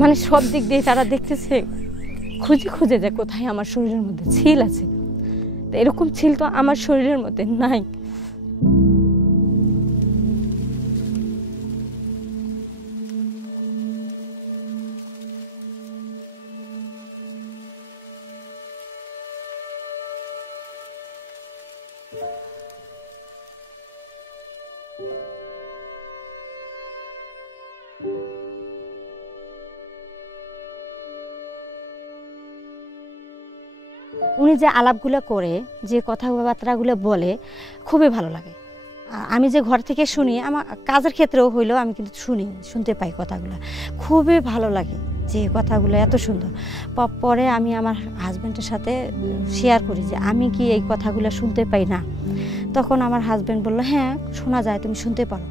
মানে সব দিক দিয়ে তারা দেখতেছে, খুঁজে খুঁজে যে কোথায় আমার শরীরের মধ্যে ছিল আছে। এরকম ছিল তো আমার শরীরের মধ্যে নাই। উনি যে আলাপগুলো করে, যে কথাবার্তাগুলো বলে, খুবই ভালো লাগে। আমি যে ঘর থেকে শুনি, আমার কাজের ক্ষেত্রেও হইলেও আমি কিন্তু শুনতে পাই কথাগুলো, খুবই ভালো লাগে যে কথাগুলো এত সুন্দর। পরে আমি আমার হাজব্যান্ডের সাথে শেয়ার করি যে আমি কি এই কথাগুলো শুনতে পাই না। তখন আমার হাজব্যান্ড বলল, হ্যাঁ শোনা যায়, তুমি শুনতে পারো।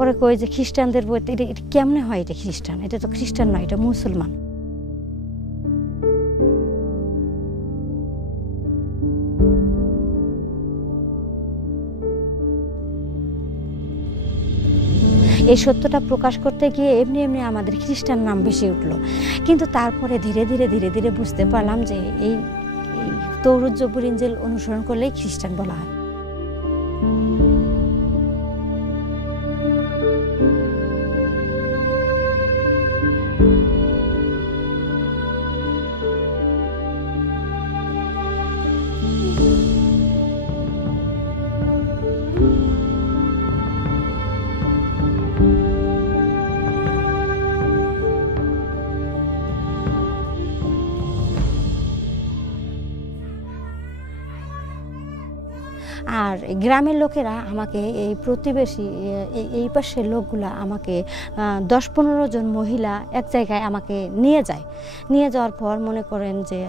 পরে কই যে খ্রিস্টানদের বইতে এটা কেমনে হয়, এটা খ্রিস্টান, এটা তো খ্রিস্টান নয়, এটা মুসলমান। এই সত্যটা প্রকাশ করতে গিয়ে এমনি এমনি আমাদের খ্রিস্টান নাম বেশি উঠলো। কিন্তু তারপরে ধীরে ধীরে ধীরে ধীরে বুঝতে পারলাম যে এই তৌরুজ জব্বুর ইঞ্জিল অনুসরণ করলেই খ্রিস্টান বলা হয়। আর গ্রামের লোকেরা আমাকে, এই প্রতিবেশী এই পাশের লোকগুলা আমাকে 10-15 জন মহিলা এক জায়গায় আমাকে নিয়ে যায়। নিয়ে যাওয়ার পর মনে করেন যে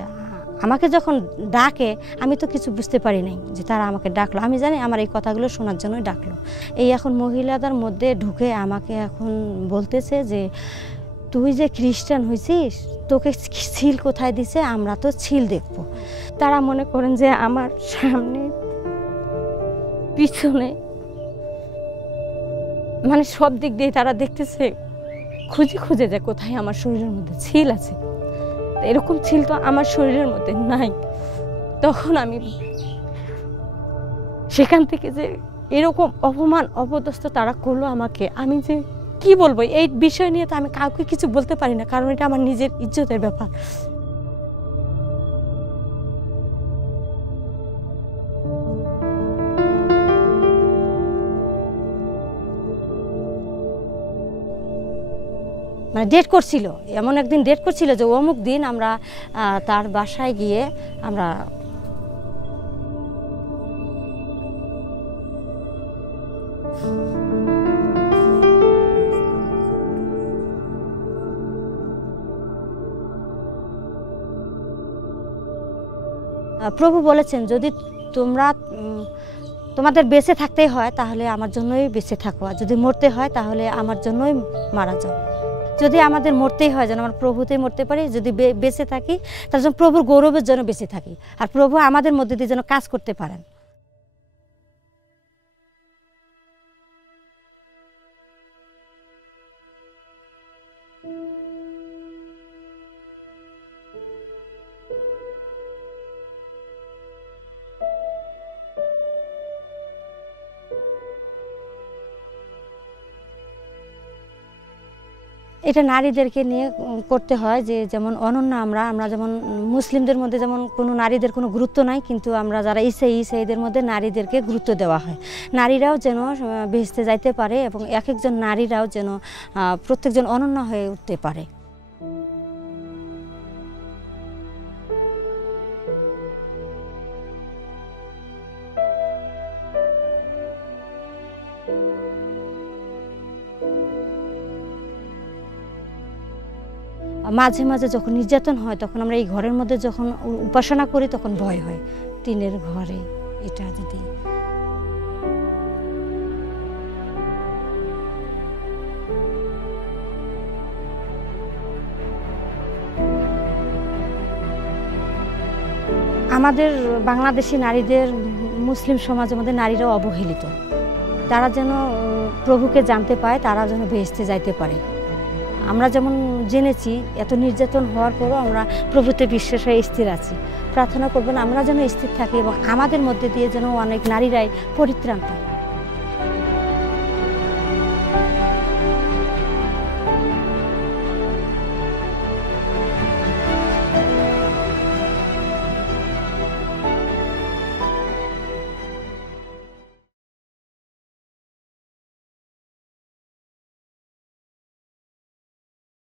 আমাকে যখন ডাকে, আমি তো কিছু বুঝতে পারি নাই যে তারা আমাকে ডাকলো। আমি জানি আমার এই কথাগুলো শোনার জন্যই ডাকলো। এই এখন মহিলাদের মধ্যে ঢুকে আমাকে এখন বলতেছে যে তুই যে খ্রিস্টান হয়েছিস, তোকে ছিল কোথায় দিছে, আমরা তো ছিল দেখবো। তারা মনে করেন যে আমার সামনে পিছনে, মানে সব দিক দিয়ে তারা দেখতেছে, খুঁজে খুঁজে যে কোথায় আমার শরীরের মধ্যে ছিল আছে। এরকম ছিল তো আমার শরীরের মধ্যে নাই। তখন আমি সেখান থেকে যে এরকম অপমান অপদস্থ তারা করলো আমাকে, আমি যে কি বলবো এই বিষয় নিয়ে, তো আমি কাউকে কিছু বলতে পারি না, কারণ এটা আমার নিজের ইজ্জতের ব্যাপার। মানে ডেট করছিল, এমন একদিন ডেট করছিল যে অমুক দিন আমরা তার বাসায় গিয়ে আমরা প্রভু বলেছেন যদি তোমরা তোমাদের বেঁচে থাকতেই হয় তাহলে আমার জন্যই বেঁচে থাকো, আর যদি মরতে হয় তাহলে আমার জন্যই মারা যাও। যদি আমাদের মরতেই হয়, যেন আমরা প্রভুতেই মরতে পারি, যদি বেঁচে থাকি তার জন্য প্রভুর গৌরবের জন্য বেঁচে থাকি, আর প্রভু আমাদের মধ্যে দিয়ে যেন কাজ করতে পারেন। এটা নারীদেরকে নিয়ে করতে হয়, যে যেমন অনন্য আমরা যেমন মুসলিমদের মধ্যে যেমন কোনো নারীদের কোনো গুরুত্ব নাই, কিন্তু আমরা যারা ইসাইদের মধ্যে নারীদেরকে গুরুত্ব দেওয়া হয়। নারীরাও যেন বেহেশতে যাইতে পারে এবং এক একজন নারীরাও যেন প্রত্যেকজন অনন্য হয়ে উঠতে পারে। মাঝে মাঝে যখন নির্যাতন হয় তখন আমরা এই ঘরের মধ্যে যখন উপাসনা করি তখন ভয় হয়, টিনের ঘরে এটা যদি। আমাদের বাংলাদেশি নারীদের, মুসলিম সমাজের মধ্যে নারীরা অবহেলিত। তারা যেন প্রভুকে জানতে পায়, তারা যেন বেহেশতে যাইতে পারে। আমরা যেমন জেনেছি এত নির্যাতন হওয়ার পরও আমরা প্রভুতে বিশ্বাস হয়ে স্থির আছি। প্রার্থনা করবেন আমরা যেন স্থির থাকি এবং আমাদের মধ্যে দিয়ে যেন অনেক নারীরাই পরিত্রাণ পায়।